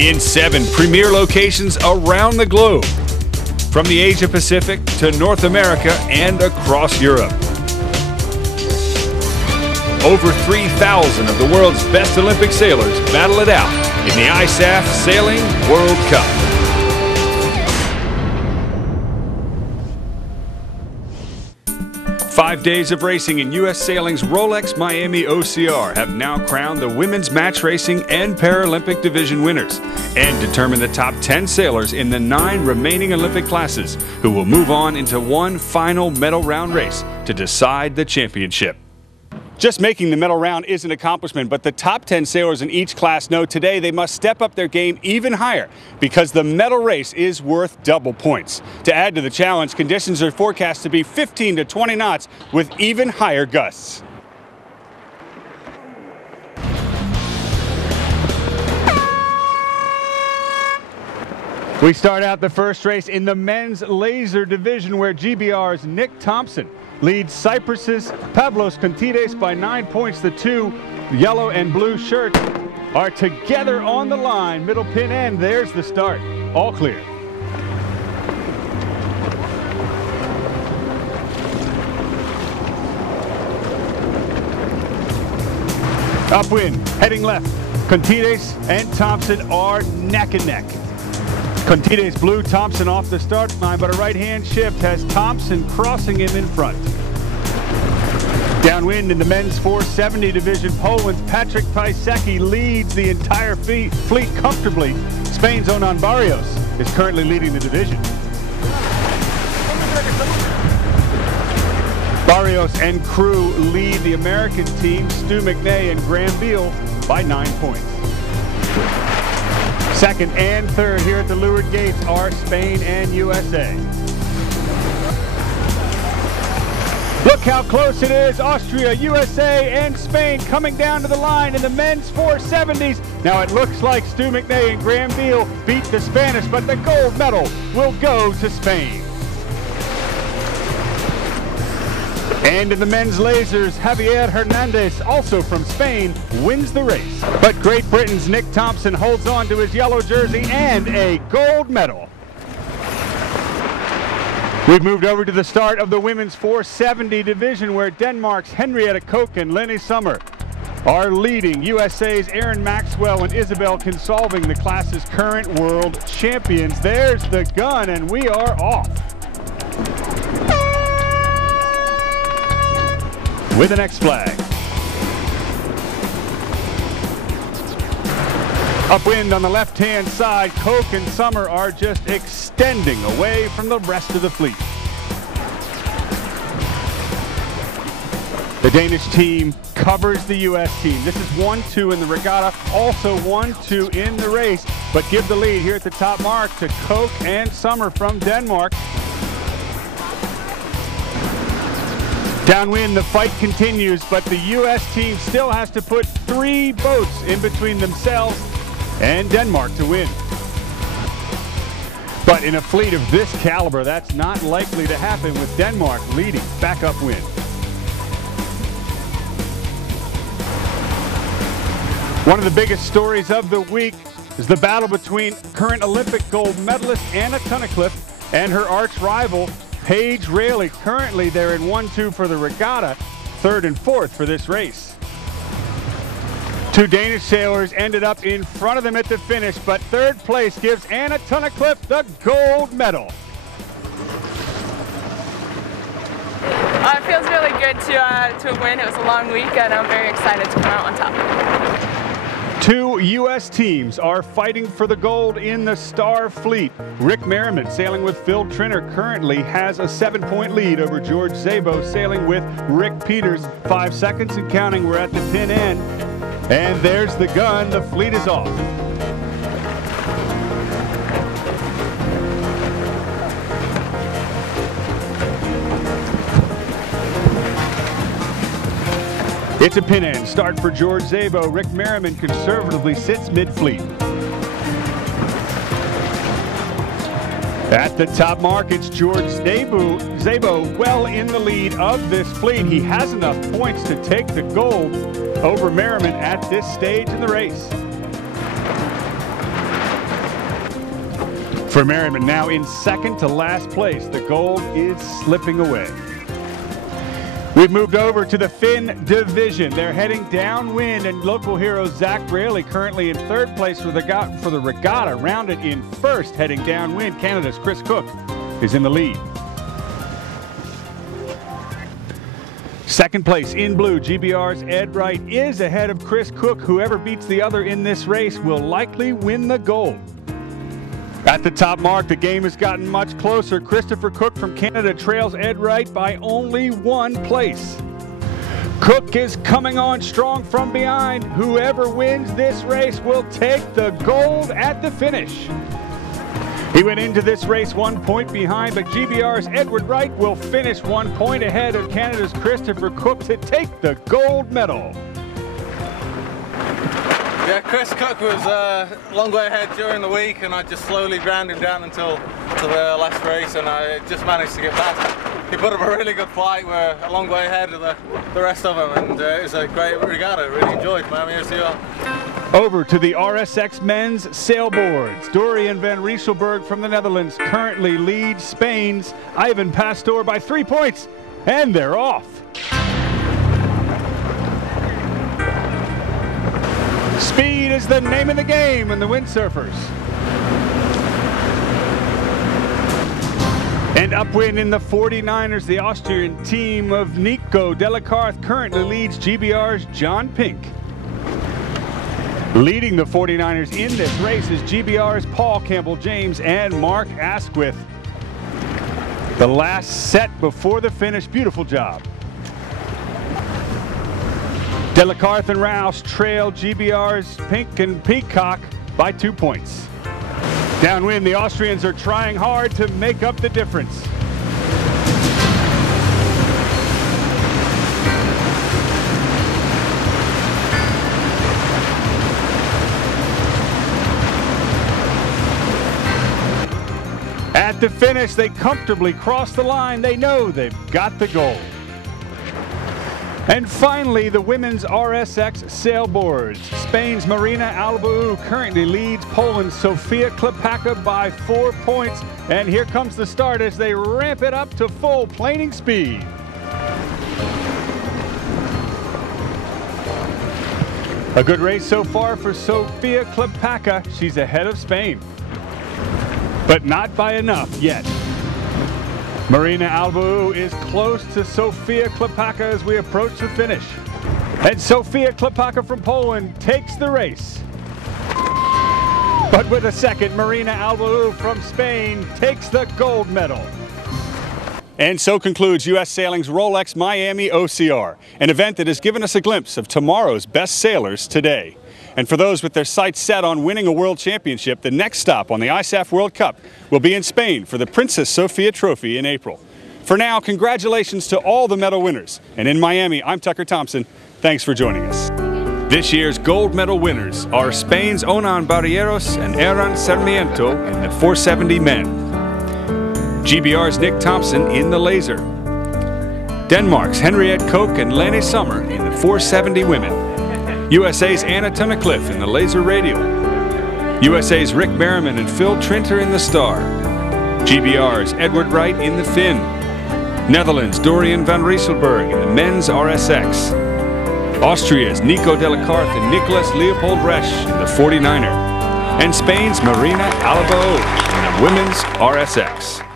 in 7 premier locations around the globe, from the Asia Pacific to North America and across Europe. Over 3,000 of the world's best Olympic sailors battle it out in the ISAF Sailing World Cup. Five days of racing in U.S. Sailing's Rolex Miami OCR have now crowned the women's match racing and Paralympic division winners and determined the top 10 sailors in the 9 remaining Olympic classes, who will move on into one final medal round race to decide the championship. Just making the medal round is an accomplishment, but the top 10 sailors in each class know today they must step up their game even higher because the medal race is worth double points. To add to the challenge, conditions are forecast to be 15 to 20 knots with even higher gusts. We start out the first race in the men's laser division, where GBR's Nick Thompson leads Cyprus's Pavlos Contides by 9 points. The 2 yellow and blue shirts are together on the line. Middle pin end, there's the start. All clear. Upwind, heading left. Contides and Thompson are neck and neck. Contides blew Thompson off the start line, but a right-hand shift has Thompson crossing him in front. Downwind in the men's 470 division, Poland's Patrick Pisecki leads the entire fleet comfortably. Spain's Onan Barrios is currently leading the division. Barrios and crew lead the American team, Stu McNay and Graham Beal, by 9 points. Second and third here at the leeward gates are Spain and USA. Look how close it is. Austria, USA, and Spain coming down to the line in the men's 470s. Now it looks like Stu McNay and Graham Beal beat the Spanish, but the gold medal will go to Spain. And in the men's lasers, Javier Hernandez, also from Spain, wins the race. But Great Britain's Nick Thompson holds on to his yellow jersey and a gold medal. We've moved over to the start of the women's 470 division, where Denmark's Henriette Koch and Lenny Sommer are leading. USA's Erin Maxwell and Isabel Consolving, the class's current world champions. There's the gun, and we are off. With the next flag. Upwind on the left-hand side, Koch and Sommer are just extending away from the rest of the fleet. The Danish team covers the U.S. team. This is 1-2 in the regatta, also 1-2 in the race, but give the lead here at the top mark to Koch and Sommer from Denmark. Downwind, the fight continues, but the U.S. team still has to put 3 boats in between themselves and Denmark to win. But in a fleet of this caliber, that's not likely to happen, with Denmark leading back upwind. One of the biggest stories of the week is the battle between current Olympic gold medalist Anna Tunnicliffe and her arch rival Paige Raley. Currently, they're in 1-2 for the regatta, 3rd and 4th for this race. 2 Danish sailors ended up in front of them at the finish, but 3rd place gives Anna Tunnicliffe the gold medal. It feels really good to win. It was a long week, and I'm very excited to come out on top. 2 U.S. teams are fighting for the gold in the Star Fleet. Rick Merriman, sailing with Phil Trinner, currently has a 7-point lead over George Szabo, sailing with Rick Peters. 5 seconds and counting. We're at the pin end. And there's the gun. The fleet is off. It's a pin end. Start for George Szabo. Rick Merriman conservatively sits mid-fleet. At the top mark, it's George Szabo well in the lead of this fleet. He has enough points to take the gold over Merriman at this stage in the race. For Merriman, now in second to last place. The gold is slipping away. We've moved over to the Finn division. They're heading downwind, and local hero Zach Braley currently in third place for the regatta, rounded in first. Heading downwind, Canada's Chris Cook is in the lead. Second place in blue, GBR's Ed Wright is ahead of Chris Cook. Whoever beats the other in this race will likely win the gold. At the top mark, the game has gotten much closer. Christopher Cook from Canada trails Ed Wright by only 1 place. Cook is coming on strong from behind. Whoever wins this race will take the gold at the finish. He went into this race 1 point behind, but GBR's Edward Wright will finish 1 point ahead of Canada's Christopher Cook to take the gold medal. Yeah, Chris Cook was a long way ahead during the week, and I just slowly ground him down until the last race, and I just managed to get past. He put up a really good fight. We're a long way ahead of the rest of them, and it was a great regatta. Really enjoyed Miami OCR. Over to the RSX men's sailboards. Dorian van Rieselberg from the Netherlands currently leads Spain's Ivan Pastor by 3 points, and they're off. Speed is the name of the game in the windsurfers. And upwind in the 49ers, the Austrian team of Nico Delacarth currently leads GBR's John Pink. Leading the 49ers in this race is GBR's Paul Campbell-James and Mark Asquith. The last set before the finish, beautiful job. Delacarth and Rouse trail GBR's Pink and Peacock by 2 points. Downwind, the Austrians are trying hard to make up the difference. At the finish, they comfortably cross the line. They know they've got the gold. And finally, the women's RSX sailboards. Spain's Marina Albau currently leads Poland's Sofia Klepaka by 4 points. And here comes the start as they ramp it up to full planing speed. A good race so far for Sofia Klepaka. She's ahead of Spain, but not by enough yet. Marina Albau is close to Sofia Klepaka as we approach the finish. And Sofia Klepaka from Poland takes the race. But with a second, Marina Albau from Spain takes the gold medal. And so concludes U.S. Sailing's Rolex Miami OCR, an event that has given us a glimpse of tomorrow's best sailors today. And for those with their sights set on winning a world championship, the next stop on the ISAF World Cup will be in Spain for the Princess Sofia Trophy in April. For now, congratulations to all the medal winners. And in Miami, I'm Tucker Thompson. Thanks for joining us. This year's gold medal winners are Spain's Onan Barrieros and Aaron Sarmiento in the 470 men. GBR's Nick Thompson in the laser. Denmark's Henriette Koch and Lene Sommer in the 470 women. USA's Anna Tunnicliffe in the laser radial. USA's Rick Merriman and Phil Trinter in the star. GBR's Edward Wright in the Finn. Netherlands' Dorian van Rieselberg in the men's RSX. Austria's Nico Delacarth and Nicholas Leopold Resch in the 49er. And Spain's Marina Albau in the women's RSX.